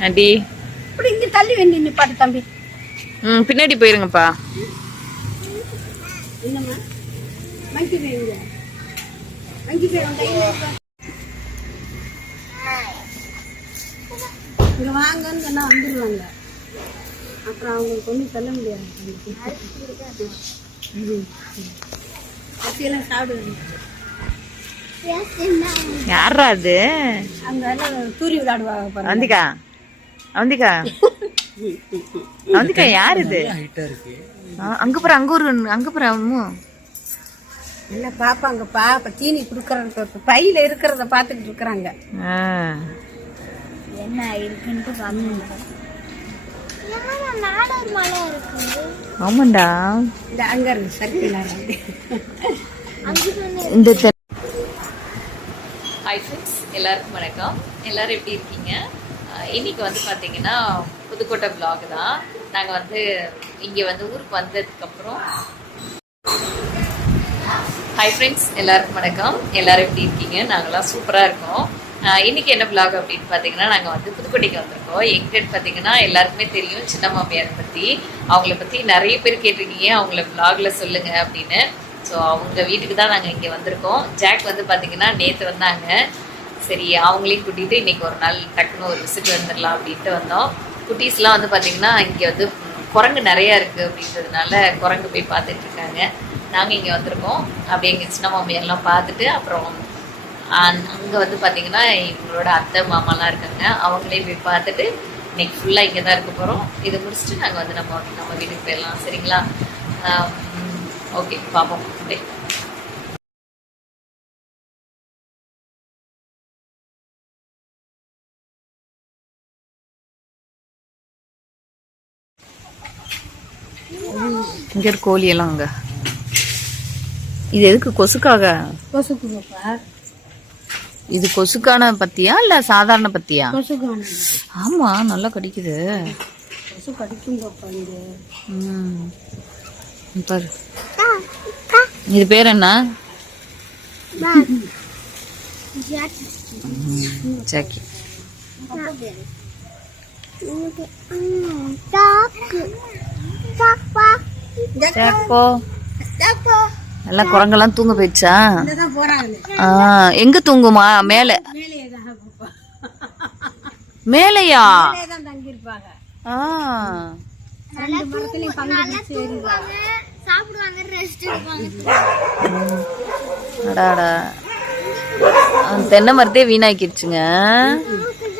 Aunty இப்படி இங்க தள்ளி வேண்டி நிப்பாட்டு தம்பி. ம் பின்னாடி போயிருங்கப்பா. இங்க வாங்கன்னு சொன்னா வந்துருவாங்க. அப்புறம் அவங்களுக்கு ஒன்றும் சொல்ல முடியாது. ம். பசியெல்லாம் சாப்பிடுவாங்க யாரா அது? தூரி விளையாடுவாங்க அவந்திகா அவந்திகா அவந்திகா யார் இது? அங்க போற அங்க ஒரு அங்க போற அம்மு. என்ன பாப்பாங்கப்பா இப்ப தீனி குடுக்கறது பையில இருக்கிறத பாத்துக்கிட்டு இருக்கிறாங்க. ஆ. என்ன இருக்குன்ட்டு ஆமாண்டா. இந்த அங்க இருக்கு சர்க்கிள் இந்த ஹாய் ஃப்ரெண்ட்ஸ் எல்லாருக்கும் வணக்கம். எல்லாரும் எப்படி இருக்கீங்க? இன்றைக்கி இன்னைக்கு வந்து பார்த்தீங்கன்னா புதுக்கோட்டை பிளாக் தான். நாங்கள் வந்து இங்கே வந்து ஊருக்கு வந்ததுக்கப்புறம் ஹாய் ஃப்ரெண்ட்ஸ் எல்லாருக்கும் வணக்கம். எல்லாரும் எப்படி இருக்கீங்க? நாங்களாம் சூப்பராக இருக்கோம். இன்றைக்கி இன்னைக்கு என்ன பிளாக் அப்படின்னு பார்த்தீங்கன்னா நாங்கள் வந்து புதுக்கோட்டைக்கு வந்திருக்கோம். எங்கன்னு பார்த்தீங்கன்னா எல்லாருக்குமே தெரியும் சின்ன மாமியார் பற்றி அவங்கள பற்றி நிறைய பேர் கேட்டிருக்கீங்க. அவங்கள பிளாகில் சொல்லுங்கள் அப்படின்னு. ஸோ அவங்க வீட்டுக்கு தான் நாங்கள் இங்கே வந்திருக்கோம். ஜாக் வந்து பார்த்தீங்கன்னா நேற்று வந்தாங்க. சரி அவங்களையும் கூட்டிகிட்டு இன்றைக்கி ஒரு நாள் டக்குன்னு ஒரு விசிட் வந்துடலாம் அப்படின்ட்டு வந்தோம். குட்டீஸ்லாம் வந்து பார்த்தீங்கன்னா இங்கே வந்து குரங்கு நிறையா இருக்குது அப்படின்றதுனால குரங்கு போய் பார்த்துட்டு இருக்காங்க. நாங்கள் இங்கே வந்திருக்கோம். அப்படியே எங்கள் சின்ன மாமியெல்லாம் பார்த்துட்டு அப்புறம் அங்கே வந்து பார்த்தீங்கன்னா இவங்களோட அத்தை மாமாலாம் இருக்காங்க. அவங்களையும் போய் பார்த்துட்டு இன்னைக்கு ஃபுல்லாக இங்கே தான் இருக்க போகிறோம் இதை முடிச்சுட்டு நாங்கள் வந்து நம்ம நம்ம வீட்டுக்கு போயிடலாம். சரிங்களா? ஓகே பார்ப்போம் அப்படியே இங்க கோழி எல்லாம் அங்க. இது எதுக்கு கொசுக்காக? கொசுக்குங்கப்பா இது கொசுக்கான பத்தியா இல்ல சாதாரண பத்தியா? ஆமா நல்லா கடிக்குது. பாரு. இது பேர் என்ன? ஜாக்கி எல்லாம் குரங்கெல்லாம் தூங்க போயிடுச்சா? எங்க தூங்குமா? மேல. மேலேயே? ஆ. அடாடா தென்னை மரத்தையே வீணாக்கிடுச்சுங்க.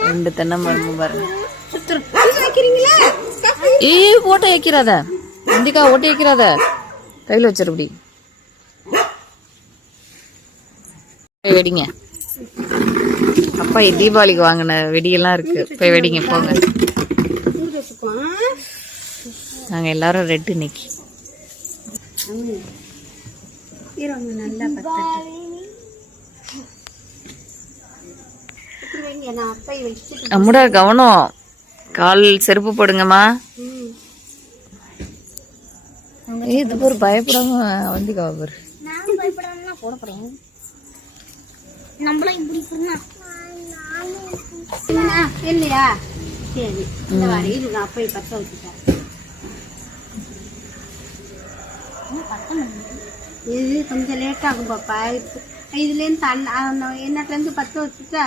ரெண்டு தென்னை மரமும் பாருங்க ஏய் ஓட்டை வைக்கிறாத. இந்திக்கா ஓட்டை வைக்கிறாத. கையில் வச்சிருப்படி வெடிங்க. அப்பா தீபாவளிக்கு வாங்கின வெடியெல்லாம் இருக்கு. போய் வெடிங்க போங்க. ஊர் வச்சுக்குவோம் நாங்க எல்லாரும் ரெட்டு இன்னைக்கு ஈரவங்க நல்லா பத்தட்டு இப்படி வைங்க நான் அப்பை வச்சுட்டு அம்முடா கவனம். கால் செருப்பு போடுங்கம்மா. இது ஒரு பயப்படாம வந்து கவர் இல்லையா? சரி இந்த வாரி இது அப்பை பத்த வச்சுட்டேன் இது கொஞ்சம் லேட் ஆகும் பாப்பா. இது- இதுலேருந்து தண்ணி என்னத்துலேருந்து பற்ற வச்சுட்டா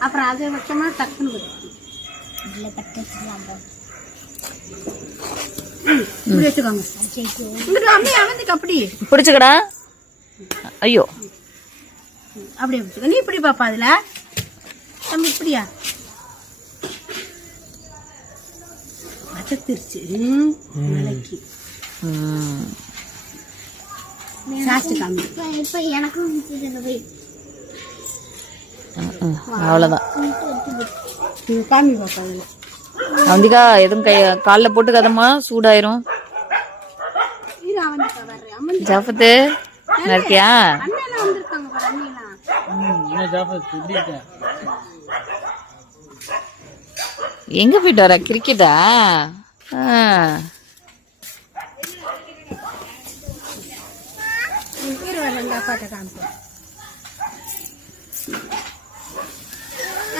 அப்புறம் அதை வச்சோம்னா டக்குன்னு வச்சு இப்படி வச்சுக்கோங்க. இங்கிட்டு அப்படி. பிடிச்சுக்கடா. ஐயோ. அப்படியே நீ இப்படி பாப்பா அதுல. தம்பி இப்படியா? வச்சத்திருச்சு நாளைக்கு ம். சாஸ்தி காமி ம், ம். அவ்வளவுதான். இது காமி பாப்பா அதுல அவந்திகா எதுவும் கை காலில் சூடாயிரும். அவனுக்கு வர்றேன் அம்மன் ஜாஃபத்து நல்லா இருக்கியா எங்க போயிட்டு வர? கிரிக்கெட்டா ஆ. இரு வரல இந்த அப்பாட்ட காமிப்போம் ஆ, இந்தா. ஆ நல்லா இருக்கீங்களா ஆ நல்லா இருக்கு நீங்க இருக்கீங்களா? ஆனா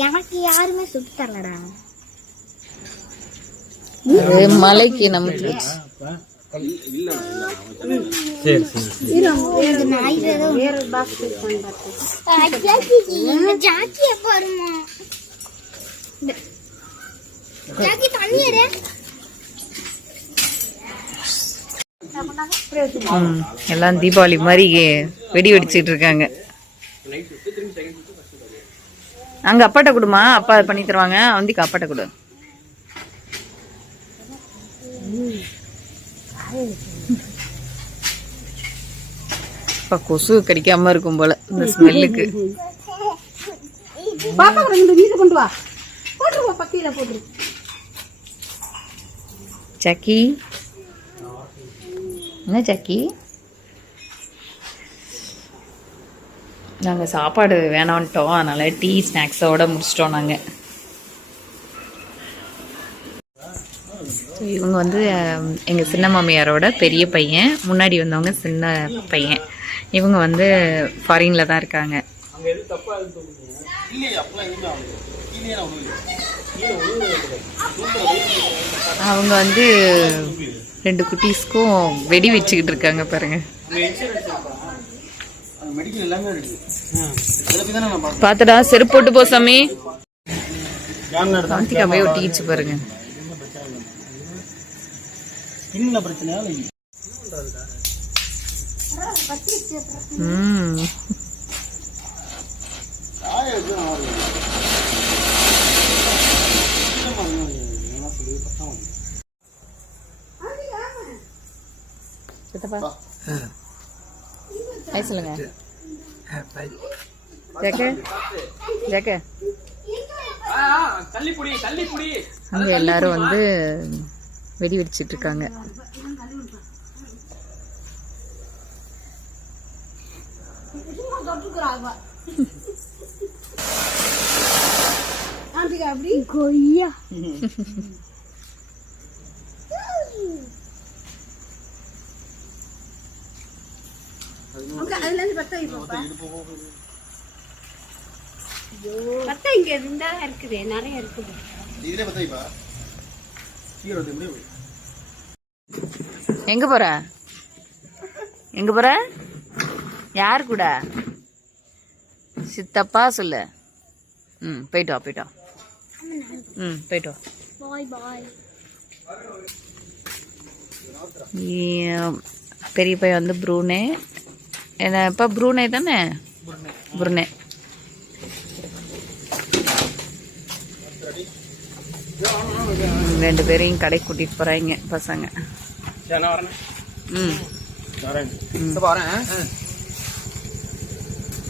எனக்கு யாருமே சுட்டு தரலடா மலைக்கு நமக்கு அப்ப. சரி சரி வேற பாக்ஸ் இருக்கான்னு பார்த்தேன் இந்த ஜாக்கிய பாருமா இந்த- ஜாக்கி தண்ணி எடு ம், எல்லாம் தீபாவளி மாதிரி வெடி வெடிச்சிட்டு இருக்காங்க. அங்க அப்பாட்ட கொடுமா அப்பா பண்ணி தருவாங்க அவந்திக்கு அப்பாட்ட கொடு. அப்பா கொசு கடிக்காம இருக்கும் போல இந்த ஸ்மெல்லுக்கு. பாப்பா ரெண்டு வீடு கொண்டு வா. போட்டுருவா பத்தியில போட்டுரு. சக்கி. என்ன சக்கி நாங்கள் சாப்பாடு வேணான்ட்டோம். அதனால் டீ ஸ்நாக்ஸோட முடிச்சிட்டோம் நாங்கள் இவங்க வந்து எங்கள் சின்ன மாமியாரோட பெரிய பையன். முன்னாடி வந்தவங்க சின்ன பையன். இவங்க வந்து ஃபாரினில் தான் இருக்காங்க. அவங்க வந்து ரெண்டு குட்டீஸ்க்கும் வெடி வச்சுக்கிட்டு இருக்காங்க பாருங்க மெடிக்கல் எல்லாமே இருக்கு இதில் போய் தானே நான் பார்த்தேன் பாத்துடா செருப்பு போட்டு போ சாமி கார்த்திகா போய் ஒட்டிக்கிச்சு பாருங்க என்ன பிரச்சனையா இல்லை ம் காய எடுத்து நான் வருவேன். சுத்தமா இல்லை. ஏன்னா சொல்லி ஹாய் சொல்லுங்க. ஜாக்கு ஜாக்கு. அங்க எல்லாரும் வந்து வெடி வெடிச்சிட்டு இருக்காங்க. ஆண்டிகா அப்படி கொய்யா. அங்க அதுல இருந்து பத்தா இங்க இருந்தா இருக்குது நிறைய இருக்குது. இதுலயே பத்தாயிப்பா எங்க போற? எங்க போற? யார் கூட? சித்தப்பா சொல்லு. ம் போயிட்டு வா போயிட்டு வா. ம் போயிட்டு வா. பாய் பாய். ஈ- பெரிய பையன் வந்து ப்ரூனே. என்ன இப்போ ப்ரூனே தானே? ப்ரூனே. ரெண்டு பேரையும் கடைக்கு கூட்டிட்டு போறாங்க பசங்க. ம். வரேன். இப்போ வரேன் நீ பார்த்து போக வேண்டியது ம் ஓகே அப்பங்கடா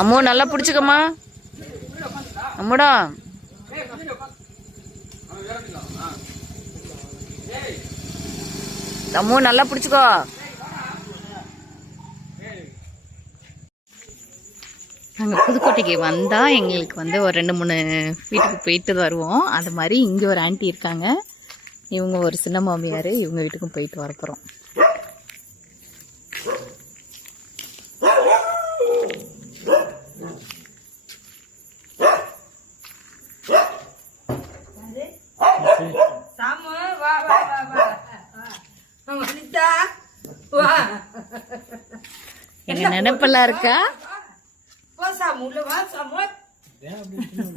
அம்மோ நல்லா பிடிச்சிக்கம்மா. அம்முடா. அம்மோ நல்லா பிடிச்சிக்கோ. நாங்கள் புதுக்கோட்டைக்கு வந்தால் எங்களுக்கு வந்து ஒரு ரெண்டு மூணு வீட்டுக்கு போயிட்டு வருவோம். அது மாதிரி இங்கே ஒரு ஆண்டி இருக்காங்க. இவங்க ஒரு சின்ன மாமியார் இவங்க வீட்டுக்கும் போயிட்டு வர நினைப்பெல்லாம் இருக்கா?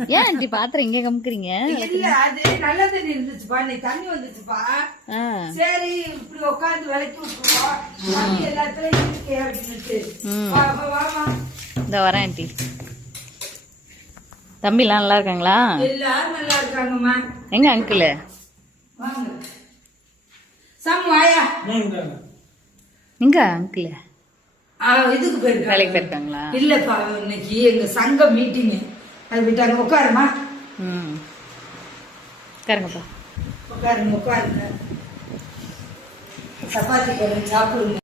ஏன் ஆண்டி பாத்திரம் இங்க கமுக்குறீங்க? இல்ல அது நல்ல தண்ணி இருந்துச்சுப்பா. இன்னைக்கு தண்ணி வந்துச்சுப்பா. ஆ, சரி இப்படி உட்காந்து விளக்கி விட்டுருவோம். தண்ணி எல்லாத்துலயும் இருக்கே அப்படின்னுட்டு. ம். வா, வா, வாமா இந்த வரேன் ஆண்டி. தம்பிலாம் நல்லா இருக்காங்களா? எல்லாரும் நல்லா இருக்காங்கம்மா. எங்க அங்கிள்? வாங்க. சாமி வாயா. எங்க அங்கிள்? இதுக்கு போயிருக்காங்க. வேலைக்கு போயிருக்காங்களா? இல்லப்பா இன்னைக்கு எங்க சங்க மீட்டிங் அது விட்டாங்க உட்காருமா ம். உட்காருங்கப்பா. உட்காருங்க உட்காருங்க. சப்பாத்தி பண்ணி சாப்பிடுங்க.